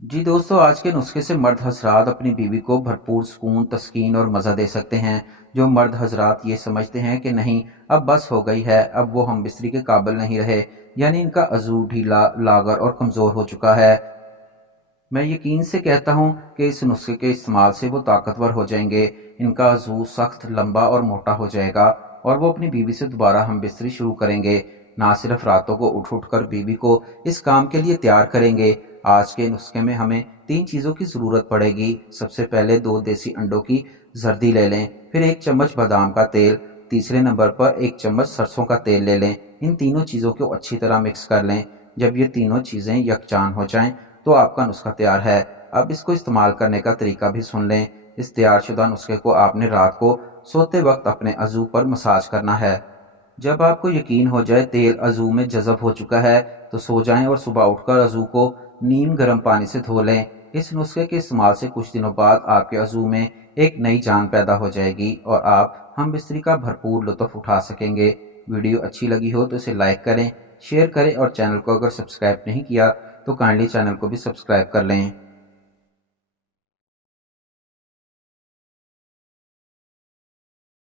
जी दोस्तों, आज के नुस्खे से मर्द हजरात अपनी बीवी को भरपूर सुकून, तस्कीन और मज़ा दे सकते हैं। जो मर्द हजरात ये समझते हैं कि नहीं, अब बस हो गई है, अब वो हम बिस्तरी के काबिल नहीं रहे, यानी इनका अज़ू ढीला, लागर और कमज़ोर हो चुका है, मैं यकीन से कहता हूँ कि इस नुस्खे के इस्तेमाल से वो ताकतवर हो जाएंगे। इनका अज़ू सख्त, लंबा और मोटा हो जाएगा और वो अपनी बीवी से दोबारा हम बिस्तरी शुरू करेंगे। ना सिर्फ रातों को उठ उठ कर बीवी को इस काम के लिए तैयार करेंगे। आज के नुस्खे में हमें 3 चीज़ों की ज़रूरत पड़ेगी। सबसे पहले 2 देसी अंडों की जर्दी ले लें, फिर 1 चम्मच बादाम का तेल, तीसरे नंबर पर 1 चम्मच सरसों का तेल ले लें। इन तीनों चीज़ों को अच्छी तरह मिक्स कर लें। जब ये तीनों चीज़ें यकजान हो जाएं तो आपका नुस्खा तैयार है। अब इसको इस्तेमाल करने का तरीका भी सुन लें। इस तैयारशुदा नुस्खे को आपने रात को सोते वक्त अपने अज़ू पर मसाज करना है। जब आपको यकीन हो जाए तेल अज़ू में जज़ब हो चुका है तो सो जाएं और सुबह उठकर अज़ू को नीम गर्म पानी से धो लें। इस नुस्खे के इस्तेमाल से कुछ दिनों बाद आपके अज़ू में एक नई जान पैदा हो जाएगी और आप हम बिस्तरी का भरपूर लुत्फ़ उठा सकेंगे। वीडियो अच्छी लगी हो तो इसे लाइक करें, शेयर करें और चैनल को अगर सब्सक्राइब नहीं किया तो काइंडली चैनल को भी सब्सक्राइब कर लें।